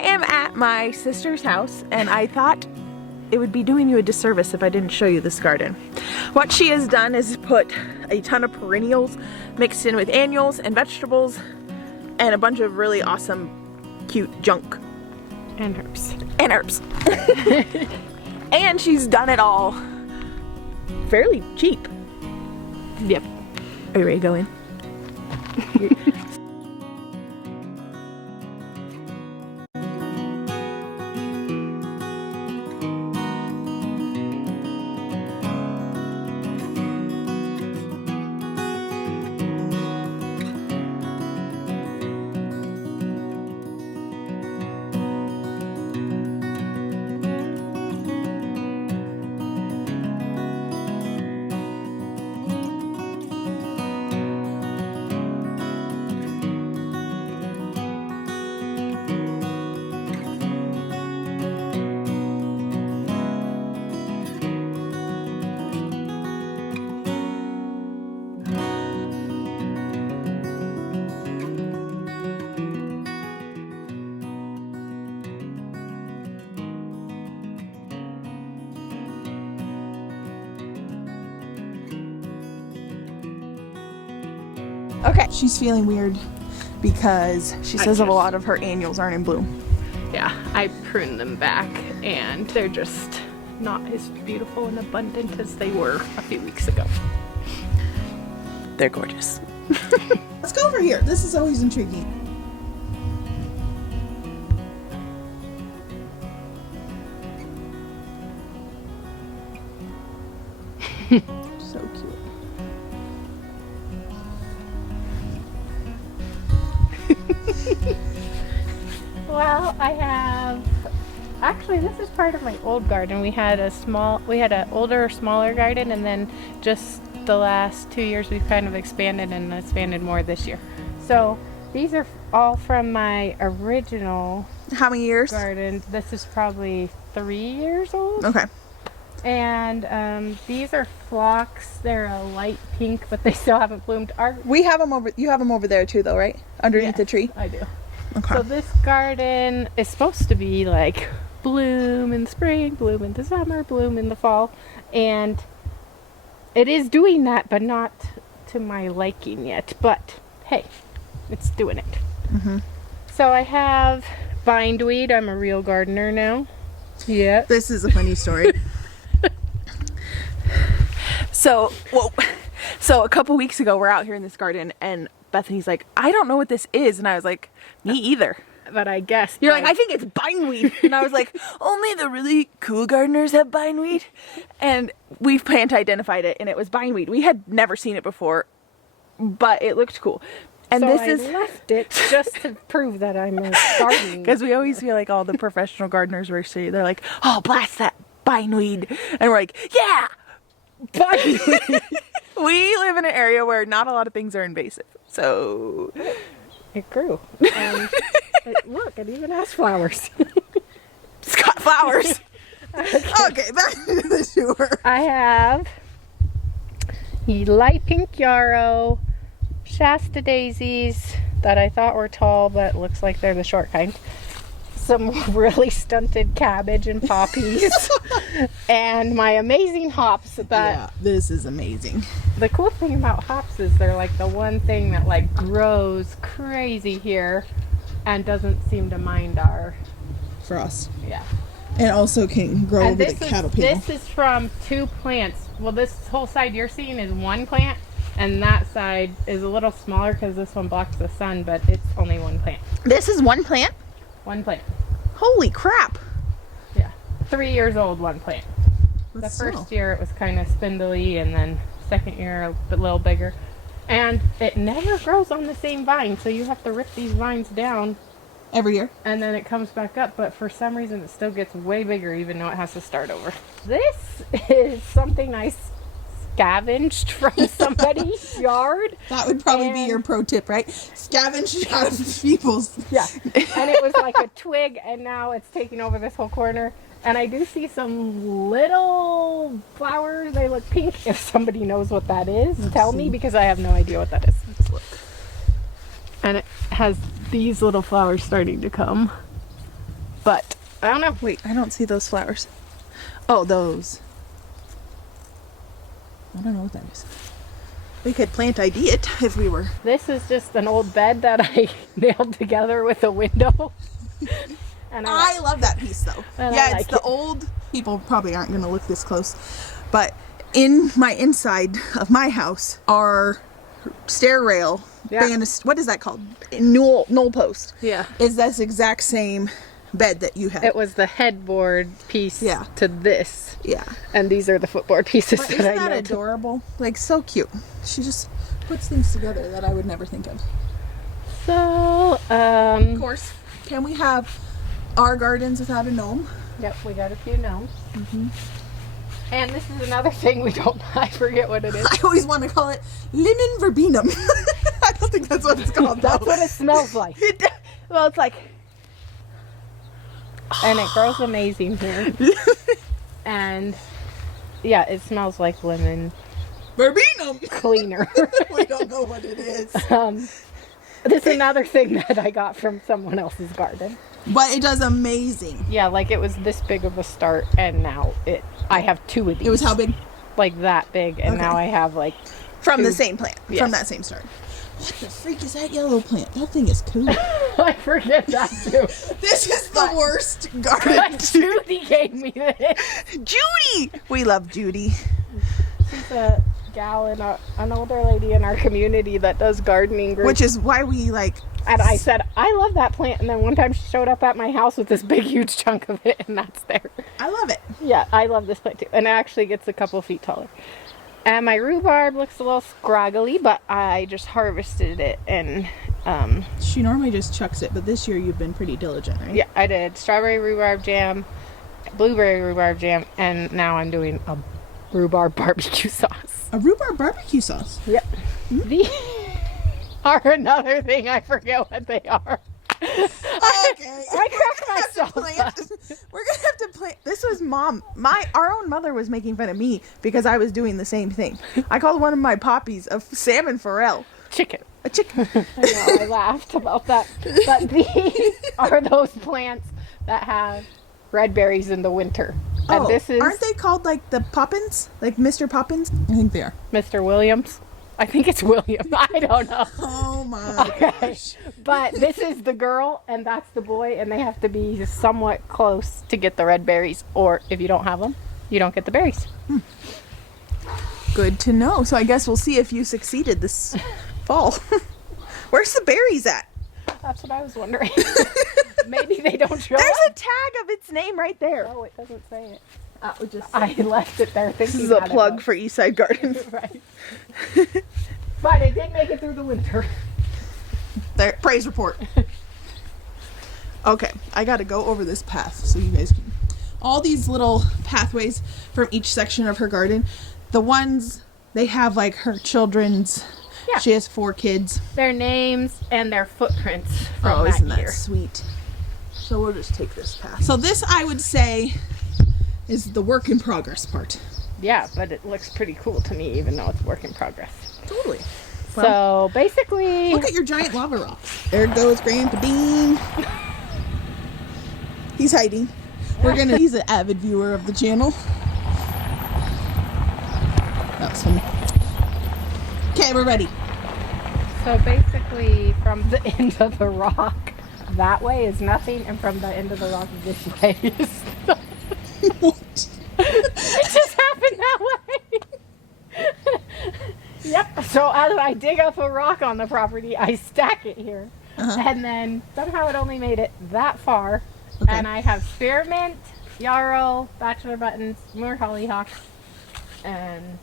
I am at my sister's house, and I thought it would be doing you a disservice if I didn't show you this garden. What she has done is put a ton of perennials mixed in with annuals and vegetables and a bunch of really awesome, cute junk. And herbs. And herbs. And she's done it all fairly cheap. Yep. Are you ready to go in? Okay, she's feeling weird because she says a lot of her annuals aren't in bloom. Yeah, I pruned them back and they're just not as beautiful and abundant as they were a few weeks ago. They're gorgeous. Let's go over here. This is always intriguing. So cute. Well, I have, actually this is part of my old garden. We had an older, smaller garden, and then just the last 2 years we've kind of expanded and expanded more this year. So these are all from my original How many years? garden. This is probably 3 years old. Okay. And these are phlox. They're a light pink, but they still haven't bloomed. We have them over, you have them over there too though, right? Underneath the tree? I do. Okay. So this garden is supposed to be like bloom in the spring, bloom in the summer, bloom in the fall. And it is doing that, but not to my liking yet. But hey, it's doing it. Mm-hmm. So I have bindweed. I'm a real gardener now. Yeah. This is a funny story. So a couple weeks ago, we're out here in this garden, and Bethany's like, I don't know what this is. And I was like, me either. But I guess. You're like, I think it's bindweed. And I was like, only the really cool gardeners have bindweed. And we plant identified it, and it was bindweed. We had never seen it before, but it looked cool. And so this I left it just to prove that I'm a gardener. Because we always feel like all the professional gardeners we see, they're like, oh, blast that bindweed. And we're like, yeah, bindweed. We live in an area where not a lot of things are invasive. So it grew. And look, it even has flowers. It's got flowers. Okay, back to the tour. I have light pink yarrow, Shasta Daisies that I thought were tall, but looks like they're the short kind. Some really stunted cabbage and poppies. And my amazing hops that... Yeah, this is amazing. The cool thing about hops is they're like the one thing that like grows crazy here and doesn't seem to mind our Frost. Yeah. And also can grow over the cattle panel. This is from 2 plants. Well, this whole side you're seeing is 1 plant, and that side is a little smaller because this one blocks the sun, but it's only 1 plant. This is 1 plant? 1 plant. Holy crap. Yeah. 3 years old, 1 plant. The first year it was kind of spindly, and then second year a little bigger. And it never grows on the same vine, so you have to rip these vines down every year. And then it comes back up, but for some reason it still gets way bigger even though it has to start over. This is something I scavenged from somebody's yard. That would probably be your pro tip, right? Scavenge out of people's. Yeah. And it was like a twig, and now it's taking over this whole corner. And I do see some little flowers. They look pink. If somebody knows what that is, tell me, because I have no idea what that is. Let's look. And it has these little flowers starting to come. But I don't know. Wait, I don't see those flowers. Oh, those. I don't know what that is. We could plant ID it if we were. This is just an old bed that I nailed together with a window. And I love that piece though. And Yeah, I it's like the it. old. People probably aren't going to look this close, but in my inside of my house are stair rail. Yeah. What is that called? Knoll post. Yeah. Is this exact same bed that you had? It was the headboard piece Yeah. to this. Yeah. And these are the footboard pieces But that isn't I that nailed to- adorable? Like, so cute. She just puts things together that I would never think of. So, Of course, can we have our gardens without a gnome? yep, we got a few gnomes. And this is another thing we don't, I forget what it is. I always want to call it lemon verbena. I don't think that's what it's called. That's though. what it smells like. Well, it's like, And it grows amazing here. And yeah, it smells like lemon verbena. cleaner. We don't know what it is. This is another thing that I got from someone else's garden. But it does amazing. Yeah, like it was this big of a start, and now I have two of these. It was how big? Like that big, and Okay. now I have like From the two. same plant. Yes. From that same start. What the freak is that yellow plant? That thing is cool. I forget that too. This is the worst garden. But Judy gave me this. Judy! We love Judy. She's a gal in an older lady in our community that does gardening groups. Which is why we like. And I said, I love that plant. And then one time she showed up at my house with this big, huge chunk of it, and that's there. I love it. Yeah, I love this plant too. And it actually gets a couple feet taller. And my rhubarb looks a little scraggly, but I just harvested it. And She normally just chucks it, but this year you've been pretty diligent, right? yeah, I did strawberry rhubarb jam, blueberry rhubarb jam, and now I'm doing a rhubarb barbecue sauce. A rhubarb barbecue sauce. Yep. These are another thing. I forget what they are. Okay. I cracked myself up. We're gonna have to plant. This was mom. Our own mother was making fun of me because I was doing the same thing. I called one of my poppies a salmon forel. Chicken. A chicken. I know, I laughed about that. But these are those plants that have red berries in the winter. And this is aren't they called like the Poppins? Like Mr. Poppins? I think they are. Mr. Williams. I think it's William. I don't know. Oh my Okay. gosh. But this is the girl and that's the boy, and they have to be somewhat close to get the red berries. Or if you don't have them, you don't get the berries. Good to know. So I guess we'll see if you succeeded this fall. Where's the berries at? That's what I was wondering. Maybe they don't show There's up. a tag of its name right there. Oh, it doesn't say it. Just I left it there thinking this is a that it plug was. for Eastside Gardens. Right. But it did make it through the winter. There, praise report. Okay, I gotta go over this path so you guys can. All these little pathways from each section of her garden. The ones they have like her children's. Yeah. She has 4 kids. Their names and their footprints from Oh, that isn't that year. sweet? So we'll just take this path. So this, I would say, is the work in progress part. Yeah, but it looks pretty cool to me, even though it's work in progress. Totally. So basically, Look at your giant lava rocks. There goes Grandpa Dean. He's hiding. He's an avid viewer of the channel. That was funny. Okay, we're ready. so basically, from the end of the rock that way is nothing, and from the end of the rock this way is stuff. What? It just happened that way. Yep. So as I dig up a rock on the property, I stack it here, and then somehow it only made it that far. Okay. And I have spearmint, yarrow, bachelor buttons, more hollyhocks, and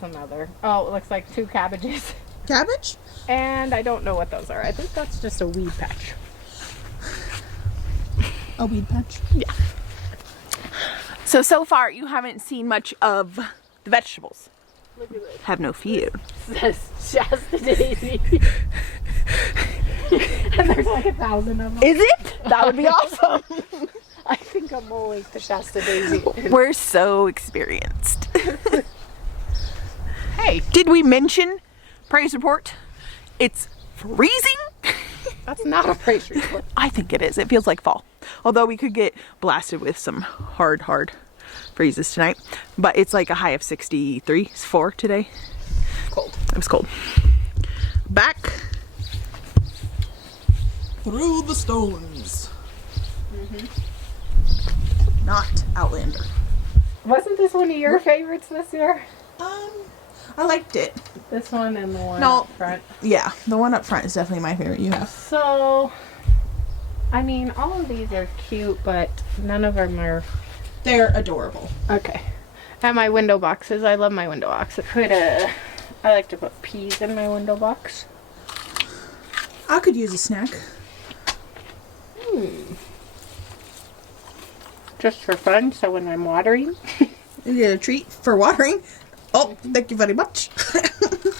some other. Oh, it looks like 2 cabbages. Cabbage? And I don't know what those are. I think that's just a weed patch. A weed patch? Yeah. So far you haven't seen much of the vegetables. Look at this. Have no fear. It says Shasta Daisies. And there's like 1,000 of them. Is it? That would be awesome. I think I'm always the Shasta Daisy. We're so experienced. Hey. Did we mention praise report? It's freezing. That's not a price report. I think it is. It feels like fall. Although we could get blasted with some hard freezes tonight. But it's like a high of 63, 4 today. Cold. It was cold. Back Through the stones. Not Outlander. Wasn't this one of your favorites this year? I liked it. This one and the one No. up front. Yeah, the one up front is definitely my favorite you have. So, I mean, all of these are cute, but none of them are... They're adorable. Okay. And my window boxes. I love my window box. I like to put peas in my window box. I could use a snack. Just for fun, so when I'm watering. You get a treat for watering. Oh, thank you very much.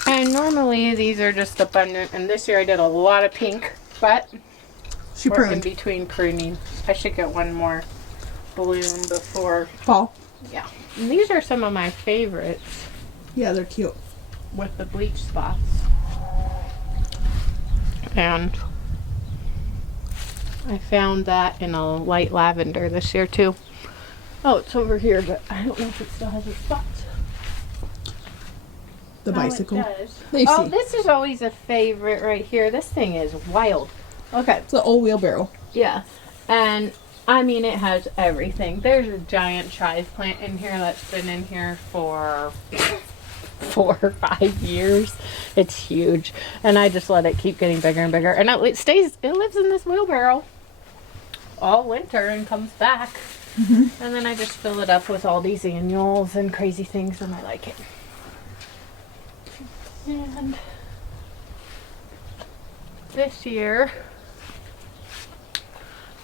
And normally these are just abundant, and this year I did a lot of pink, but She we're in pruned. between pruning. I should get one more bloom before, Fall. yeah. And these are some of my favorites Yeah, they're cute. with the bleach spots. And I found that in a light lavender this year too. Oh, it's over here, but I don't know if it still has its spots. The bicycle. Oh, it does. They Oh, see. this is always a favorite right here. This thing is wild. Okay. It's an old wheelbarrow. Yeah. And I mean, it has everything. There's a giant chive plant in here that's been in here for 4 or 5 years. It's huge. And I just let it keep getting bigger and bigger. And it lives in this wheelbarrow all winter and comes back. And then I just fill it up with all these annuals and crazy things, and I like it. And this year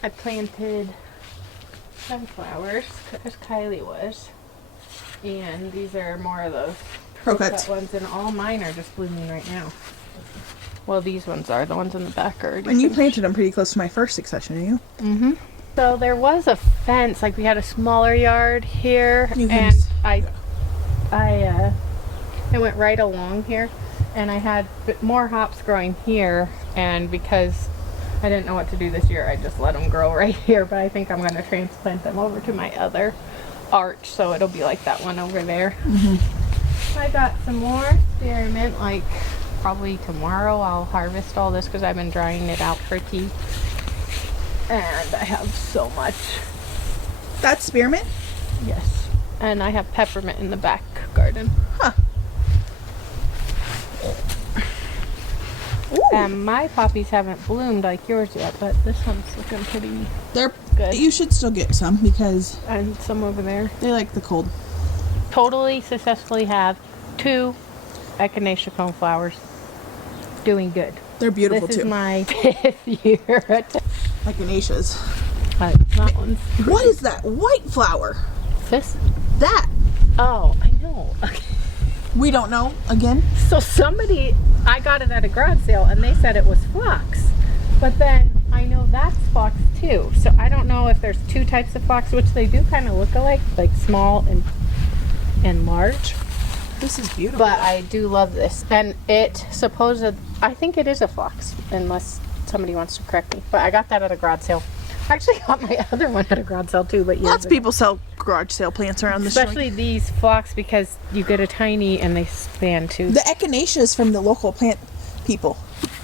I planted sunflowers, as Kylie was. And these are more of those Croquettes. ones, and all mine are just blooming right now. Well, these ones are. The ones in the back are already And you finished. planted them pretty close to my first succession, didn't you? So there was a fence, like we had a smaller yard here, You can and s- it went right along here, and I had more hops growing here, and because I didn't know what to do this year, I just let them grow right here, but I think I'm going to transplant them over to my other arch, so it'll be like that one over there. I got some more spearmint, like probably tomorrow I'll harvest all this because I've been drying it out for tea. And I have so much. That's spearmint? Yes. And I have peppermint in the back garden. Huh. Ooh. And my poppies haven't bloomed like yours yet, but this one's looking pretty They're good. You should still get some because And some over there. they like the cold. Totally successfully have 2 echinacea coneflowers doing good. They're beautiful This too. is my 5th year at Echinaceas. that one's What is that white flower? this. That Oh, I know. Okay. we don't know. Again, So I got it at a garage sale and they said it was fox. But then I know that's fox too. So I don't know if there's 2 types of fox, which they do kind of look alike, like small and large. this is beautiful. But I do love this. And I think it is a fox, unless somebody wants to correct me. But I got that at a garage sale. I actually got my other one at a garage sale too, but Lots of people sell garage sale plants around the especially these phlox, because you get a tiny and they span too. The echinacea is from the local plant people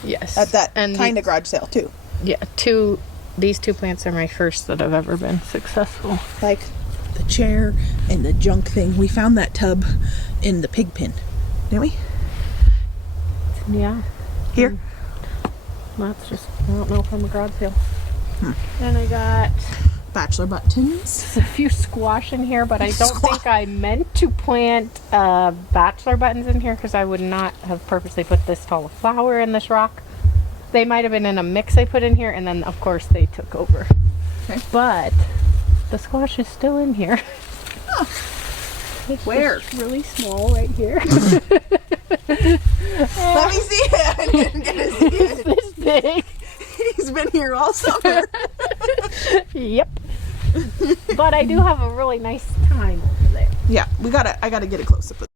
Yes. at that and kind of garage sale too. Yeah, these 2 plants are my first that have ever been successful. Like the chair and the junk thing. We found that tub in the pig pen, didn't we? Yeah. Here. That's just, I don't know, from a garage sale. And I got Bachelor buttons. a few squash in here, but I don't think I meant to plant bachelor buttons in here because I would not have purposely put this tall of flower in this rock. They might have been in a mix I put in here, and then of course they took over. Okay. But the squash is still in here. It's Where? just really small right here. Let me see it. I didn't get to see it. This big. He's been here all summer. Yep. But I do have a really nice time over there. Yeah, I gotta get a close up of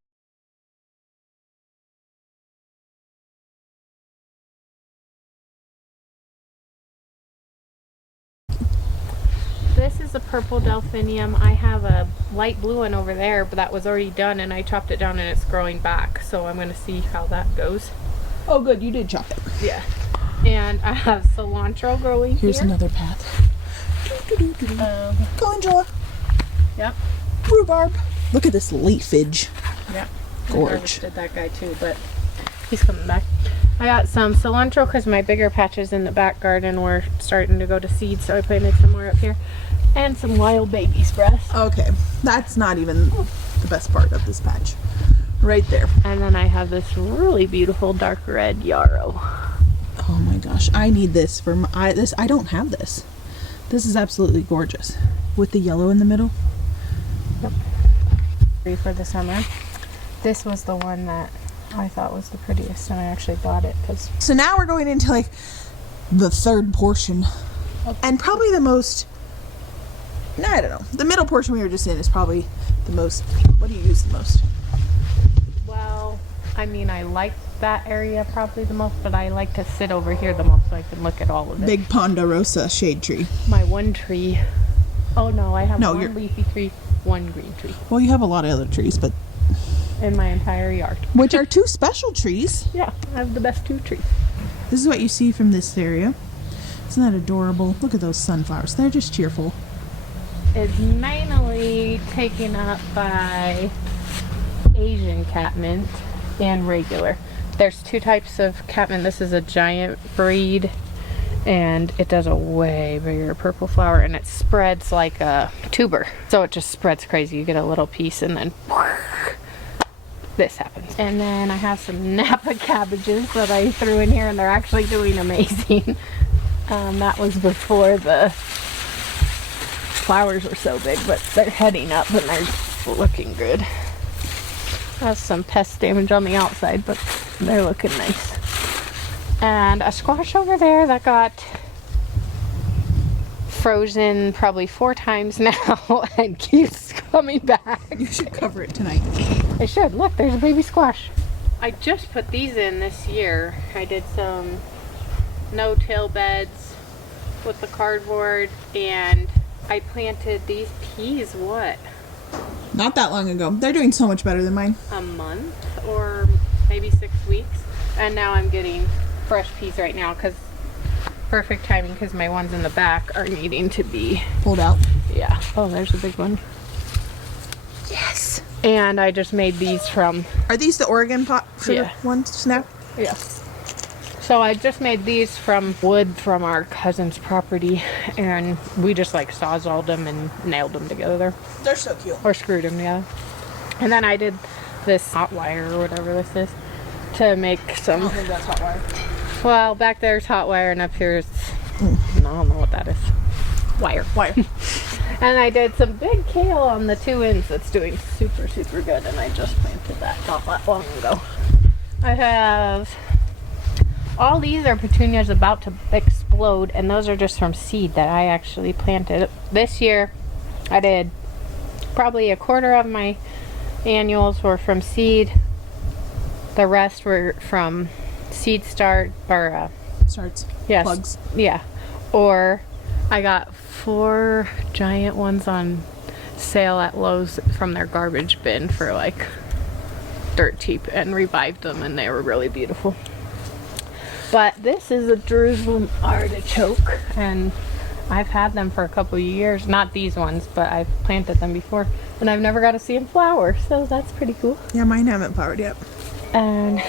the purple delphinium. I have a light blue one over there, but that was already done, and I chopped it down and it's growing back. So I'm going to see how that goes. Oh, good. You did chop it. Yeah. And I have cilantro growing Here's here. another path. Calendula. Yep. Rhubarb. Look at this leafage. Yep. Gorge. I harvested that guy too, but he's coming back. I got some cilantro because my bigger patches in the back garden were starting to go to seed, so I planted some more up here. And some wild baby's breath. Okay. That's not even the best part of this patch. Right there. And then I have this really beautiful dark red yarrow. Oh my gosh. I need this for my... I don't have this. This is absolutely gorgeous. With the yellow in the middle. Yep. For the summer. This was the one that I thought was the prettiest, and I actually bought it because... So now we're going into like the third portion. And probably the most... No, I don't know. The middle portion we were just in is probably the most... What do you use the most? Well, I mean, I like that area probably the most, but I like to sit over here the most so I can look at all of it. Big Ponderosa shade tree. My one tree. Oh no, I have No, one you're- leafy tree, one green tree Well, you have a lot of other trees, but... in my entire yard. Which are two special trees. Yeah, I have the best two trees. This is what you see from this area. Isn't that adorable? Look at those sunflowers. They're just cheerful. It's mainly taken up by Asian catmint and regular. There's two types of catmint. This is a giant breed, and it does a way bigger purple flower, and it spreads like a tuber. So it just spreads crazy. You get a little piece and then this happens. And then I have some Napa cabbages that I threw in here, and they're actually doing amazing. That was before the flowers were so big, but they're heading up and they're looking good. Has some pest damage on the outside, but they're looking nice. And a squash over there that got frozen probably 4 times now and keeps coming back. You should cover it tonight. I should. Look, there's a baby squash. I just put these in this year. I did some no-till beds with the cardboard, and I planted these peas, what, Not that long ago. They're doing so much better than mine. a month or maybe 6 weeks. And now I'm getting fresh peas right now because perfect timing because my ones in the back are needing to be, Pulled out. yeah. Oh, there's a big one. Yes. And I just made these from, Are these the Oregon pot Yeah. ones, Snap? yeah. So I just made these from wood from our cousin's property, and we just like sawzalled them and nailed them together They're so cute. or screwed them together. And then I did this hot wire or whatever this is to make some. I don't think that's hot wire. Well, back there's hot wire, and up here is I don't know what that is. Wire. And I did some big kale on the 2 ends that's doing super, super good, and I just planted that not that long ago. I have all these are petunias about to explode, and those are just from seed that I actually planted. This year I did probably a quarter of my annuals were from seed. The rest were from seed start or Starts. yes, Plugs. yeah. Or I got 4 giant ones on sale at Lowe's from their garbage bin for like dirt cheap, and revived them, and they were really beautiful. But this is a Jerusalem artichoke, and I've had them for a couple of years. Not these ones, but I've planted them before, and I've never got to see them flower, so that's pretty cool. Yeah, mine haven't flowered yet. And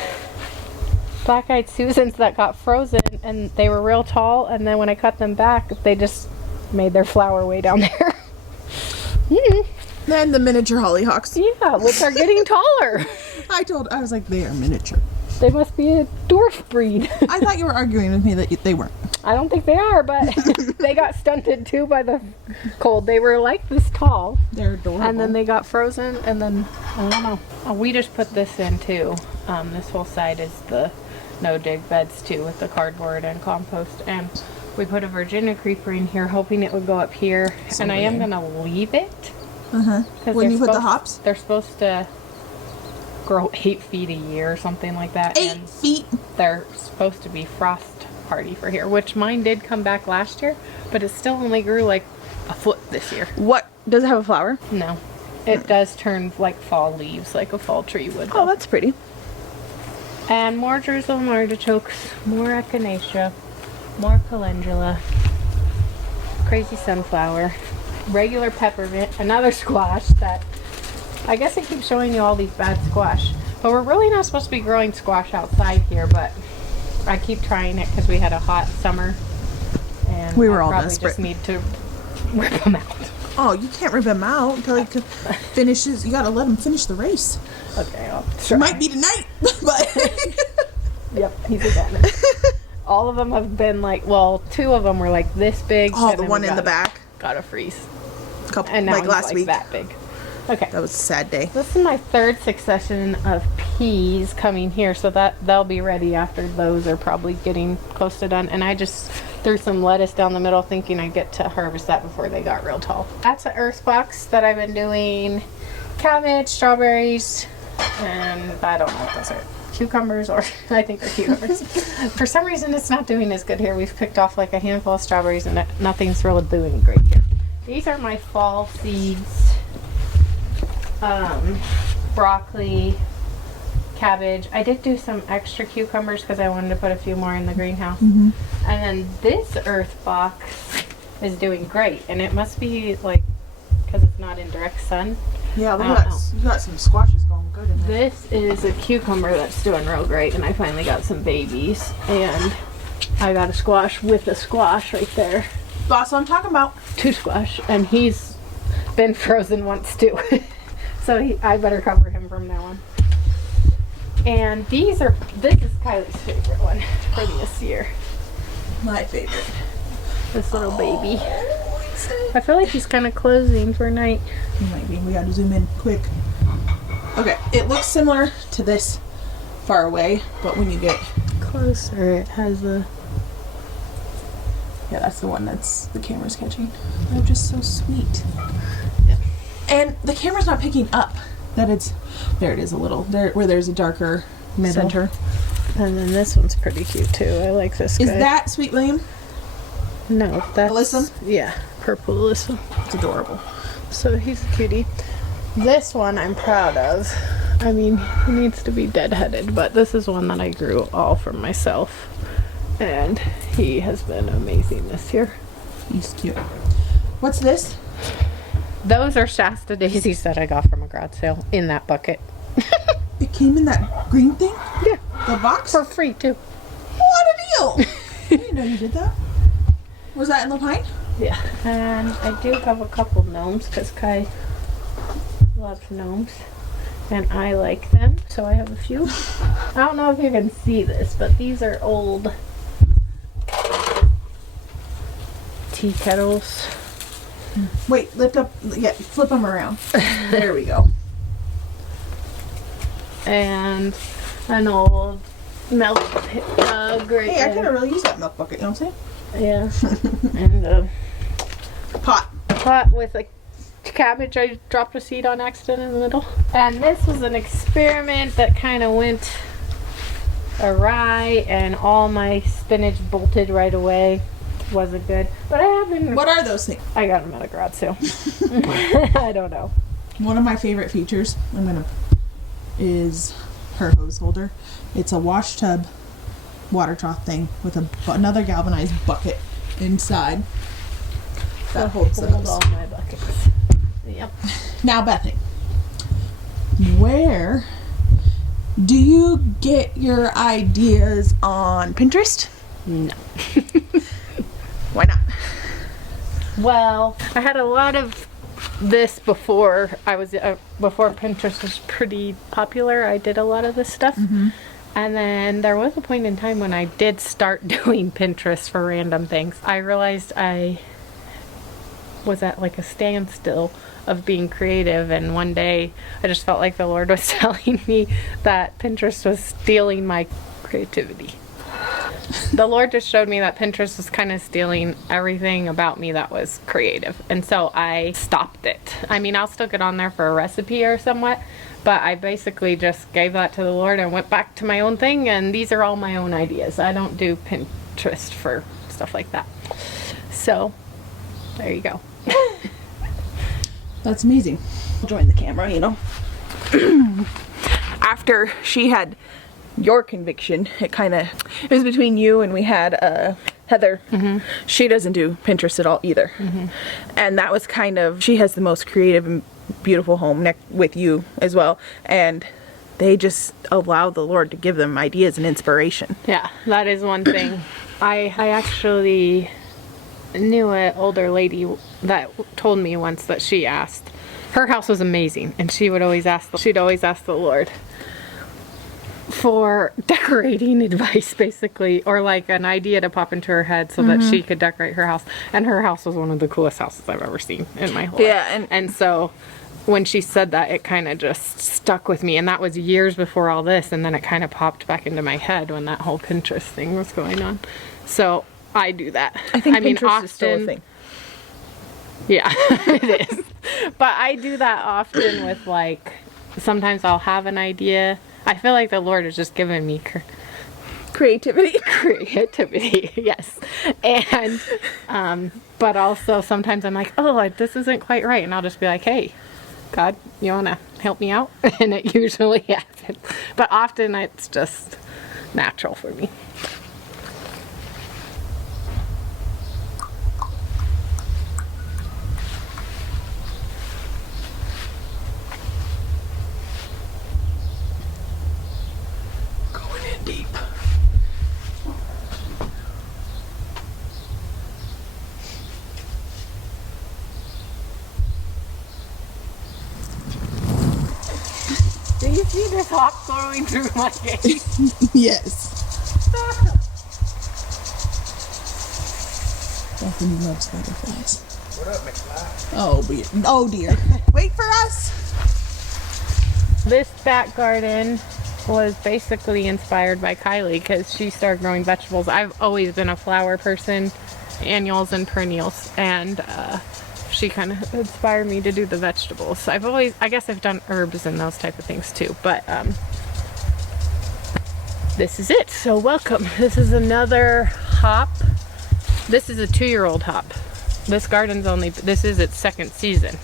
black-eyed Susans that got frozen, and they were real tall, and then when I cut them back, they just made their flower way down there. Then the miniature hollyhocks. Yeah, which are getting taller. I was like, they are miniature. They must be a dwarf breed. I thought you were arguing with me that they weren't. I don't think they are, but they got stunted too by the cold. They were like this tall, They're adorable. and then they got frozen, and then, I don't know. We just put this in too. This whole side is the no-dig beds too, with the cardboard and compost, and we put a Virginia creeper in here hoping it would go up here, So and I am weird. gonna leave it. 'Cause When they're you put the supposed- hops? They're supposed to grow 8 feet a year or something like that. 8 and feet. they're supposed to be frost hardy for here, which mine did come back last year, but it still only grew like a foot this year. What, does it have a flower? No. It does turn like fall leaves, like a fall tree would. Oh, that's pretty. And more Jerusalem artichokes, more Echinacea, more calendula, crazy sunflower, regular peppermint, another squash that, I guess I keep showing you all these bad squash. But we're really not supposed to be growing squash outside here, but I keep trying it because we had a hot summer. And We were all probably desperate. just need to rip them out. Oh, you can't rip him out until he finishes. You gotta let him finish the race. Okay, I'll It try. might be tonight, but Yep, he's a dentist. All of them have been like, well, 2 of them were like this big. oh, and the then one we in the got back, got a freeze. couple And now like he's last like week. that big. Okay. That was a sad day. This is my 3rd succession of peas coming here, so that they'll be ready after those are probably getting close to done. And I just threw some lettuce down the middle thinking I'd get to harvest that before they got real tall. That's an earth box that I've been doing cabbage, strawberries, and I don't know what those are. Cucumbers, or I think they're cucumbers. For some reason it's not doing as good here. We've picked off like a handful of strawberries and nothing's really doing great here. These are my fall seeds. Broccoli, cabbage. I did do some extra cucumbers because I wanted to put a few more in the greenhouse. And then this earth box is doing great, and it must be like because it's not in direct sun. Yeah, look I at don't that. know. You got some squashes going good in there. This is a cucumber that's doing real great, and I finally got some babies, and I got a squash with a squash right there. That's what I'm talking about. 2 squash, and he's been frozen once too. So I better cover him from now on. And this is Kylie's favorite one for this year. My favorite. This little baby. I feel like he's kind of closing for night. He might be. We gotta zoom in quick. Okay, it looks similar to this far away, but when you get Closer, it has a... yeah, that's the one that's the camera's catching. They're just so sweet. And the camera's not picking up that it's there. It is a little there where there's a darker Middle. center. And then this one's pretty cute too. I like this Is guy. that Sweet William? No, that's... Alyssa? Yeah, purple Alyssa. It's adorable. So he's a cutie. This one I'm proud of. I mean, he needs to be deadheaded, but this is one that I grew all for myself. And he has been amazing this year. He's cute. What's this? Those are Shasta Daisies that I got from a garage sale in that bucket. It came in that green thing? Yeah. The box? For free too. What a deal! I didn't know you did that. Was that in the pine? Yeah. And I do have a couple gnomes because Kai loves gnomes. And I like them, so I have a few. I don't know if you can see this, but these are old tea kettles. Wait, lift up. Yeah, flip them around. There we go. And an old milk jug right Hey, I there. could have really used that milk bucket, you know what I'm Yeah. And a saying? Pot. pot with a cabbage I dropped a seed on accident in the middle. And this was an experiment that kind of went awry, and all my spinach bolted right away. Wasn't good. But I have been... What are those things? I got them at a garage sale. I don't know. One of my favorite features, is her hose holder. It's a wash tub water trough thing with another galvanized bucket inside that holds the Hold hose. all my buckets. Yep. Now, Bethany, where do you get your ideas on Pinterest? No. Why not? Well, I had a lot of this before before Pinterest was pretty popular. I did a lot of this stuff. And then there was a point in time when I did start doing Pinterest for random things. I realized I was at like a standstill of being creative, and one day I just felt like the Lord was telling me that Pinterest was stealing my creativity. The Lord just showed me that Pinterest was kind of stealing everything about me that was creative. And so I stopped it. I mean, I'll still get on there for a recipe or somewhat, but I basically just gave that to the Lord and went back to my own thing. And these are all my own ideas. I don't do Pinterest for stuff like that. So there you go. That's amazing. Join the camera, you know. After she had your conviction, it was between you and we had Heather. She doesn't do Pinterest at all either. And that was she has the most creative and beautiful home with you as well. And they just allow the Lord to give them ideas and inspiration. Yeah, that is one thing. I actually knew an older lady that told me once that she asked, her house was amazing, and she'd always ask the Lord for decorating advice, basically, or like an idea to pop into her head so that she could decorate her house. And her house was one of the coolest houses I've ever seen in my whole life. And so when she said that, it kind of just stuck with me, and that was years before all this, and then it kind of popped back into my head when that whole Pinterest thing was going on. So I do that. I think Pinterest is still a thing. Yeah, it is. But I do that often with, like, sometimes I'll have an idea. I feel like the Lord has just given me creativity. Creativity, yes. And, but also sometimes I'm like, oh, this isn't quite right. And I'll just be like, hey, God, you want to help me out? And it usually happens. But often it's just natural for me. Going in deep. Do you see this hawk going through my gate? Yes. Delphinium loves butterflies. What up, McFly? Oh dear. Wait for us. This back garden was basically inspired by Kylie because she started growing vegetables. I've always been a flower person, annuals and perennials, and she kind of inspired me to do the vegetables. I guess I've done herbs and those type of things too, but this is it. So welcome. This is another hop. This is a 2-year-old hop. This garden's this is its second season.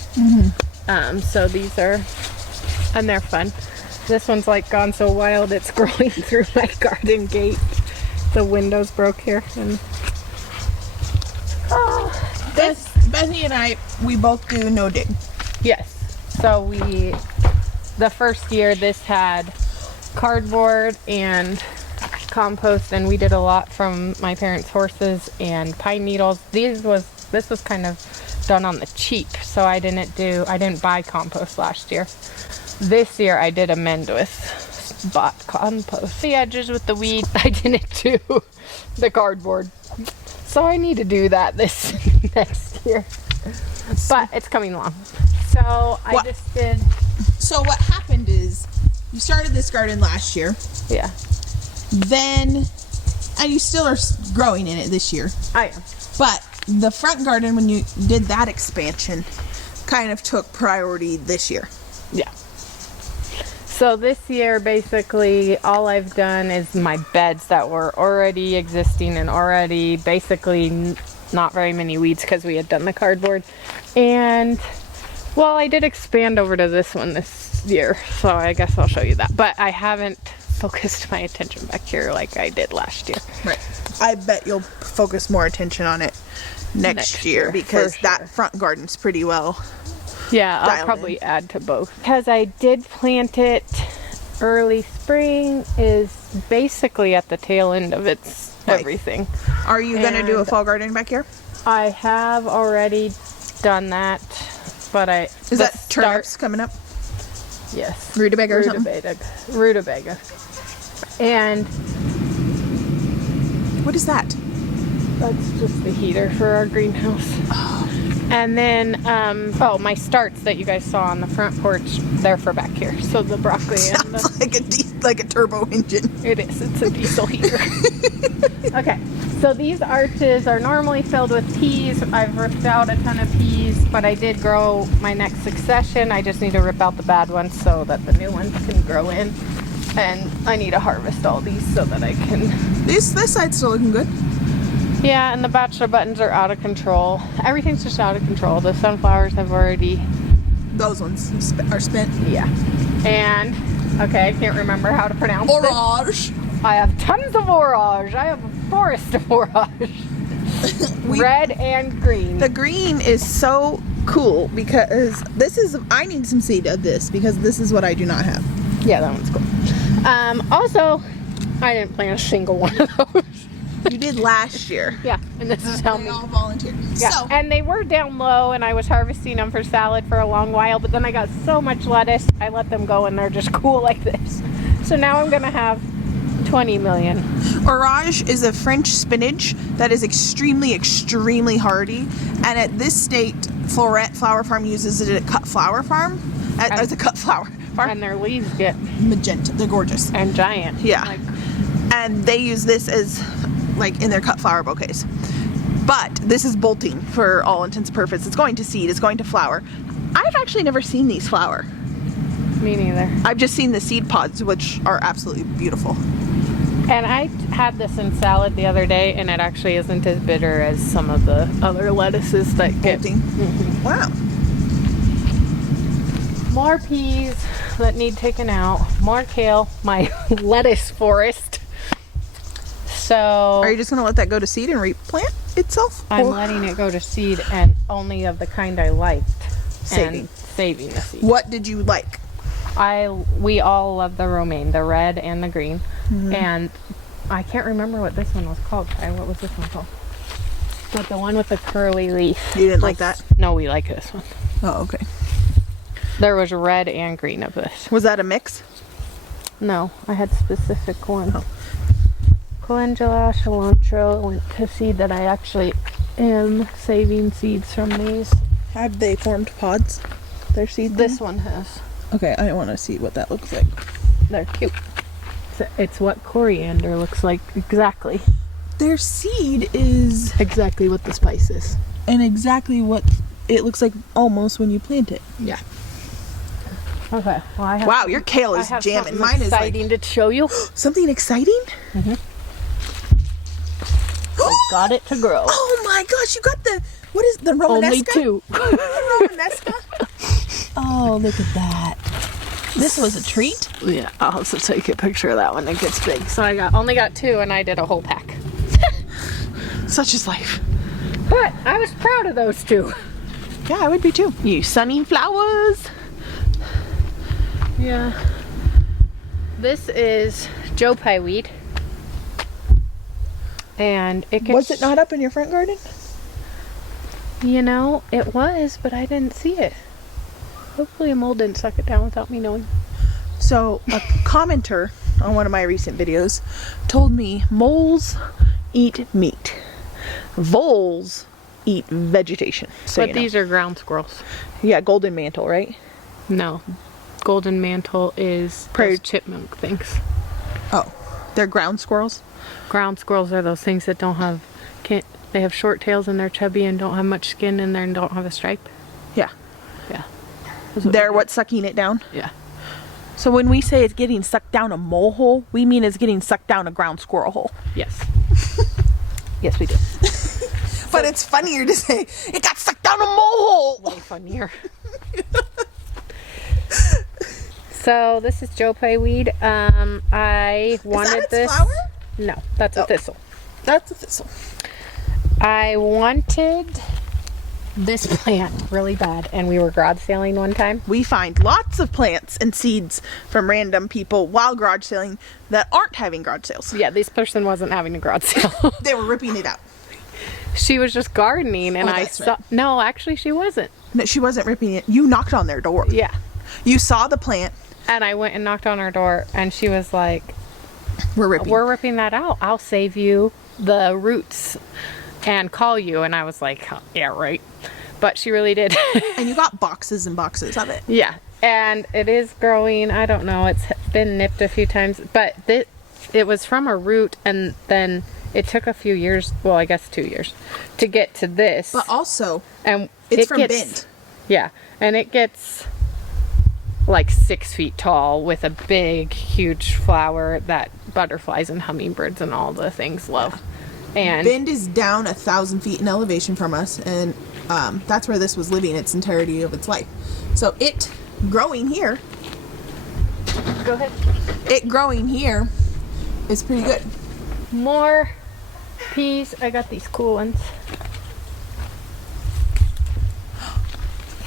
So these are, and they're fun. This one's like gone so wild it's growing through my garden gate. The windows broke here. And Bethany and I, we both do no dig. yes. So the first year this had cardboard and compost, and we did a lot from my parents' horses and pine needles. This was kind of done on the cheap, so I didn't buy compost last year. This year I did amend with bought compost. The edges with the weeds, I didn't do the cardboard. So I need to do that this next year. But it's coming along. So I just did. So what happened is you started this garden last year. Yeah. Then, and you still are growing in it this year. I am. But the front garden, when you did that expansion, kind of took priority this year. Yeah. So this year, basically, all I've done is my beds that were already existing and already basically not very many weeds because we had done the cardboard. And, well, I did expand over to this one this year, so I guess I'll show you that. But I haven't focused my attention back here like I did last year. Right. I bet you'll focus more attention on it next year because that front garden's pretty well. Yeah, I'll probably add to both. Because I did plant it early spring, is basically at the tail end of its everything. Are you going to do a fall garden back here? I have already done that, but Is that turnips coming up? Yes. Rutabaga or something? Rutabaga. And what is that? that's just the heater for our greenhouse. Oh. And then, my starts that you guys saw on the front porch, they're for back here. So the broccoli and Sounds like a turbo engine. It is. It's a diesel heater. Okay. So these arches are normally filled with peas. I've ripped out a ton of peas, but I did grow my next succession. I just need to rip out the bad ones so that the new ones can grow in. And I need to harvest all these so that I can... This side's still looking good. Yeah, and the bachelor buttons are out of control. Everything's just out of control. The sunflowers have already Those ones are spent. Yeah. And, okay, I can't remember how to pronounce this. Orage. I have tons of orage. I have a forest of orage. Red and green. The green is so cool because I need some seed of this because this is what I do not have. Yeah, that one's cool. Also, I didn't plant a single one of those. You did last year. Yeah, and this is how They all volunteered. Yeah, So, and they were down low, and I was harvesting them for salad for a long while, but then I got so much lettuce, I let them go, and they're just cool like this. So now I'm going to have 20 million. Orage is a French spinach that is extremely, extremely hardy. And at this state, Florette Flower Farm uses it at Cut Flower Farm. As a Cut Flower Farm. And their leaves get magenta. They're gorgeous. and giant. Yeah. Like, And they use this as like in their cut flower bouquets. But this is bolting for all intents and purposes. It's going to seed, it's going to flower. I've actually never seen these flower. me neither. I've just seen the seed pods, which are absolutely beautiful. And I had this in salad the other day, and it actually isn't as bitter as some of the other lettuces that get Bolting. Wow. more peas that need taken out, more kale, my lettuce forest. So Are you just going to let that go to seed and replant itself? I'm Or letting it go to seed, and only of the kind I liked. Saving. And saving the seed. What did you like? We all love the romaine, the red and the green. And I can't remember what this one was called. What was this one called? But the one with the curly leaf. You didn't like that? No, we like this one. Oh, okay. There was red and green of this. Was that a mix? No, I had specific ones. Calendula, cilantro, went to seed that I actually am saving seeds from these. Have they formed pods? Their seed? This one has. Okay, I want to see what that looks like. They're cute. It's what coriander looks like exactly. Their seed is Exactly what the spice is. and exactly what it looks like almost when you plant it. Yeah. Okay. Well, I have Wow, your kale I is have jamming. something Mine is like exciting to show you. something exciting. I got it to grow. Oh my gosh, you got the what is the Romanesca? Only two. The Romanesca. Oh, look at that. This was a treat. Yeah, I'll have to take a picture of that when it gets big. So I only got two, and I did a whole pack. Such is life. But I was proud of those two. Yeah, I would be too. You sunny flowers. Yeah. This is Joe Pye weed. And it gets, Was it not up in your front garden? You know, it was, but I didn't see it. Hopefully a mold didn't suck it down without me knowing. So a commenter on one of my recent videos told me moles eat meat. Voles eat vegetation. So But these are ground squirrels. Yeah, golden mantle, right? No. Golden mantle is Prairie those chipmunk things. Oh, they're ground squirrels? Ground squirrels are those things that they have short tails and they're chubby and don't have much skin in there and don't have a stripe. Yeah. Yeah. They're what's sucking it down? Yeah. So when we say it's getting sucked down a mole hole, we mean it's getting sucked down a ground squirrel hole. Yes. Yes, we do. But it's funnier to say, it got sucked down a mole hole! Way funnier. So this is Joe Pye weed. I wanted its this. flower? No, that's a thistle. That's a thistle. I wanted this plant really bad, and we were garage sailing one time. We find lots of plants and seeds from random people while garage sailing that aren't having garage sales. Yeah, this person wasn't having a garage sale. They were ripping it out. She was just gardening, and Oh, I that's saw. right. No, actually, she wasn't. No, she wasn't ripping it. You knocked on their door. Yeah, You saw the plant. and I went and knocked on her door, and she was like, We're ripping. "We're ripping that out. I'll save you the roots and call you." And I was like, "Yeah, right." But she really did. And you got boxes and boxes of it. Yeah, and it is growing. I don't know. It's been nipped a few times, but it was from a root, and then it took a few years. Well, I guess 2 years to get to this. But also, And it's it from gets, Bend. Yeah, and it gets like 6 feet tall with a big, huge flower that butterflies and hummingbirds and all the things love. And Bend is down 1,000 feet in elevation from us, and that's where this was living its entirety of its life. So it growing here, Go ahead. it growing here is pretty good. More peas. I got these cool ones.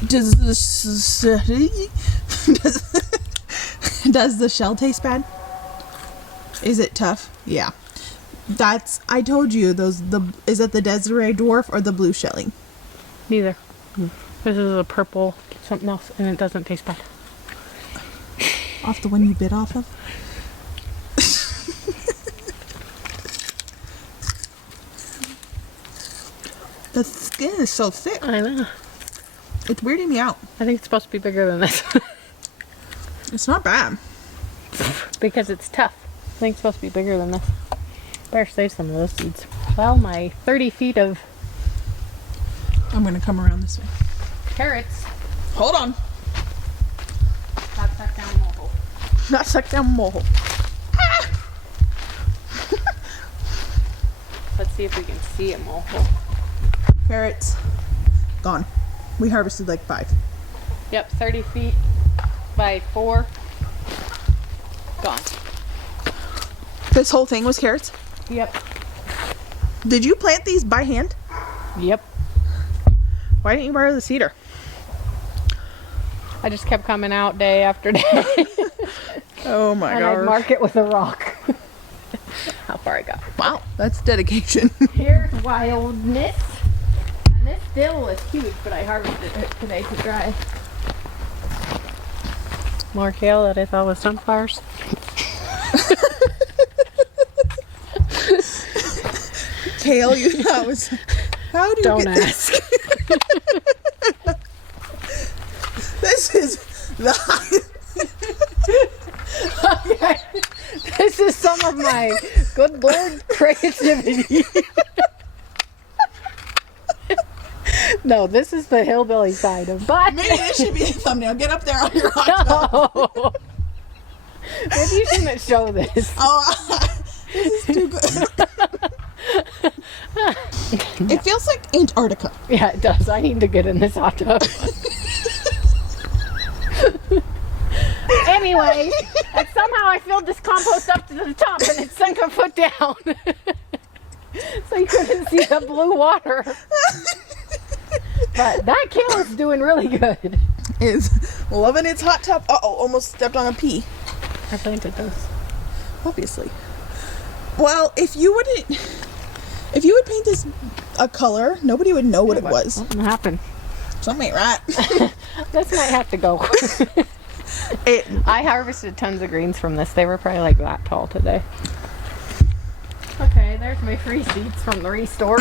Does the shell taste bad? Is it tough? Yeah. I told you is it the Desiree dwarf or the blue shelling? Neither. This is a purple something else, and it doesn't taste bad. Off the one you bit off of? The skin is so thick. I know. It's weirding me out. I think it's supposed to be bigger than this. It's not bad. Because it's tough. I think it's supposed to be bigger than this. Better save some of those seeds. Well, my 30 feet of I'm gonna come around this way. carrots Hold on. got stuck down the hole. Not sucked down mole. Let's see if we can see a mole hole. Carrots gone. We harvested like 5. Yep, 30 feet by 4. Gone. This whole thing was carrots? Yep. Did you plant these by hand? Yep. Why didn't you borrow the seeder? I just kept coming out day after day. Oh my And I'd gosh. mark it with a rock. How far I got. Wow, that's dedication. Here's wildness. And this dill is huge, but I harvested it today to dry. More kale that I thought was sunflowers. Kale, you thought was. How do you Don't get ask. this? Is the Okay. This is some of my good Lord creativity. No, this is the hillbilly side of but maybe this should be a thumbnail. Get up there on your hot tub. no. Maybe you shouldn't show this. Oh, this is too good. It feels like Antarctica. Yeah, it does. I need to get in this hot tub. Anyway, and somehow I filled this compost up to the top and it sunk a foot down. So you couldn't see the blue water. But that kale is doing really good. Is loving its hot tub. Uh-oh, almost stepped on a pea. I planted those. Obviously. Well, if you would paint this a color, nobody would know what it was. Something happened. Something ain't right. This might have to go. I harvested tons of greens from this. They were probably like that tall today. Okay, there's my free seeds from the restore.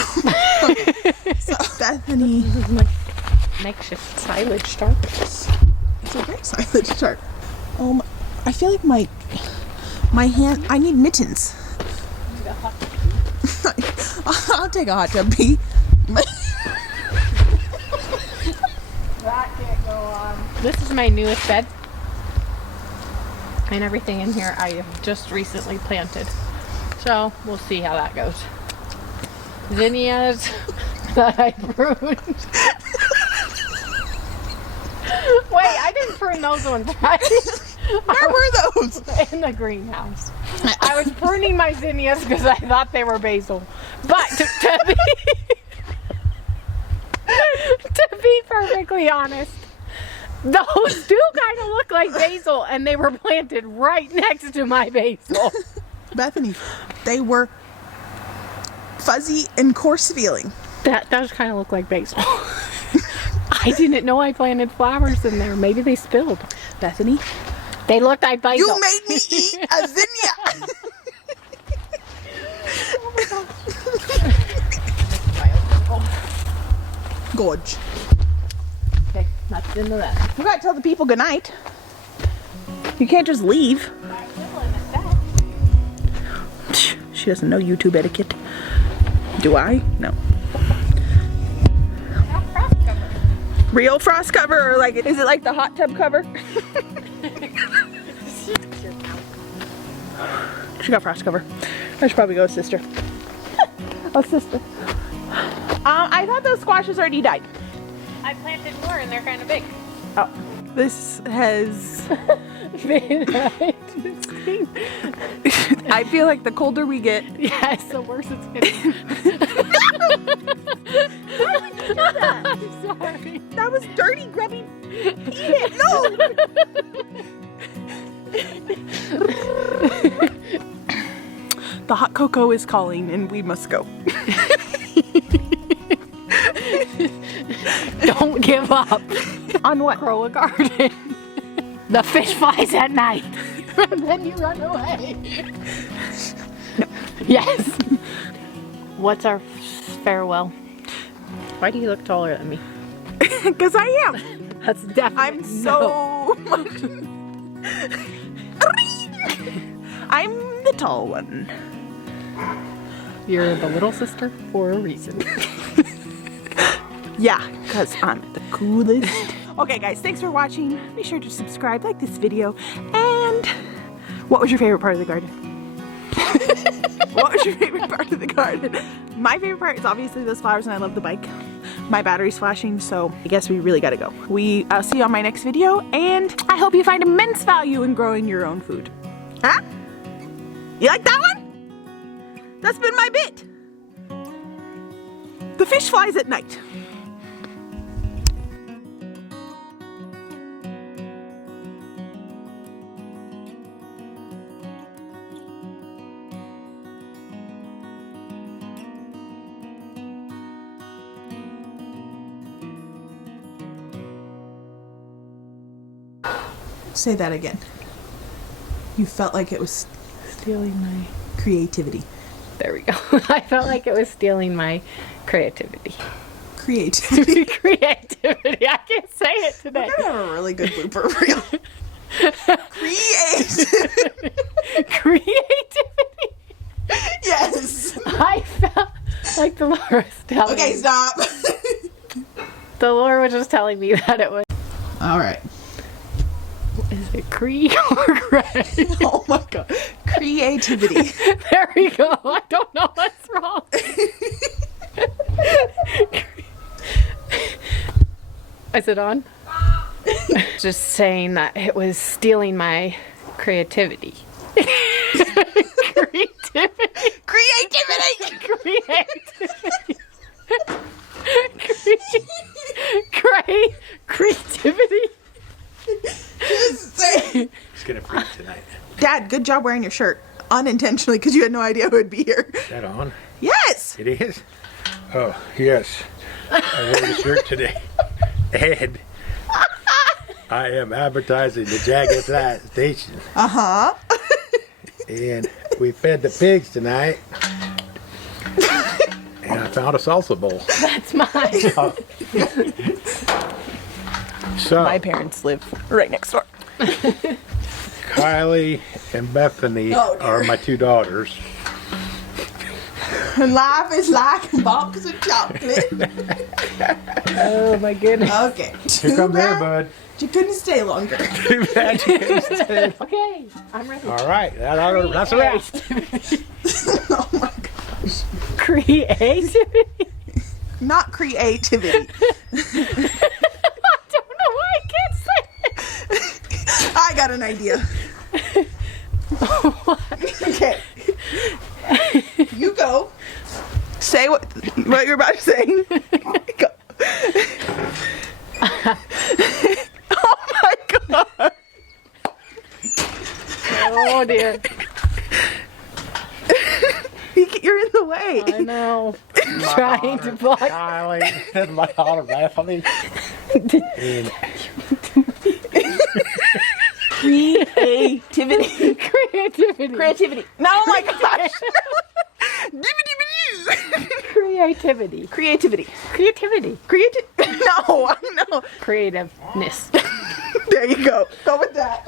So, Bethany. This is my makeshift silage chart. It's a great silage chart. I feel like my hand. I need mittens. I'll take a hot tub pee. That can't go on. This is my newest bed. And everything in here I have just recently planted. So we'll see how that goes. Zinnias that I pruned. Wait, I didn't prune those ones, right? Where were those? In the greenhouse. I was pruning my zinnias because I thought they were basil. But to be perfectly honest, those do kind of look like basil, and they were planted right next to my basil. Bethany, they were fuzzy and coarse feeling. That does kind of look like basil. I didn't know I planted flowers in there. Maybe they spilled. Bethany, They looked like basil. you made me eat a zinnia. Gorge. Okay, that's into that. We gotta tell the people goodnight. You can't just leave. She doesn't know YouTube etiquette. Do I? No. Real frost cover, or like, is it like the hot tub cover? She got frost cover. I should probably go with sister. Oh, sister. I thought those squashes already died. I planted more and they're kind of big. Oh. This has... Midnight. I feel like the colder we get... Yes, the worse it's getting. I'm sorry. That was dirty, grubby. Eat it. No. The hot cocoa is calling and we must go. Don't give up. On what? Grow a garden. The fish flies at night. And then you run away. No. Yes. What's our farewell? Why do you look taller than me? Because I am. That's definitely I'm so much. I'm the tall one. You're the little sister for a reason. Yeah, because I'm the coolest. Okay guys, thanks for watching. Be sure to subscribe, like this video, and what was your favorite part of the garden? What was your favorite part of the garden? My favorite part is obviously those flowers, and I love the bike. My battery's flashing, so I guess we really gotta go. I'll see you on my next video, and I hope you find immense value in growing your own food. Huh? You like that one? That's been my bit. The fish flies at night. Say that again. You felt like it was Stealing my... creativity. There we go. I felt like it was stealing my creativity. Creativity. Creativity. I can't say it today. We're gonna have a really good blooper reel. Creativity. Creativity. Yes. I felt like the Lord was telling Okay, me. stop. The Lord was just telling me that it was. All right. Is it Cree or Gray? Oh my God. Creativity. There we go. I don't know what's wrong. Is it on? Just saying that it was stealing my creativity. Creativity. Creativity. Creativity. Creativity. Just say. It's gonna freeze tonight. Dad, good job wearing your shirt. Unintentionally, because you had no idea who would be here. Is that on? Yes. It is? Oh, yes. I wore the shirt today. And I am advertising the Jagged Flat Station. Uh-huh. And we fed the pigs tonight. And I found a salsa bowl. That's mine. So, My parents live right next door. Kylie and Bethany Oh, dear. are my two daughters. Life is like a box of chocolate. Oh my goodness. Okay. Here come there, bud. You couldn't stay longer. Too bad you couldn't stay. Okay, I'm ready. All right, that's a wrap. Oh my gosh. Creativity. Not creativity. I don't know why I can't say it. I got an idea. Okay. You go. Say what you're about to say. Go. Oh my God. Oh dear. You're in the way. I know. Trying to block. Kylie and my daughter Bethany. And Creativity. Creativity. Creativity. No, oh my gosh. Creativity. Creativity. Creativity. No, no. Creativeness. There you go. Go with that.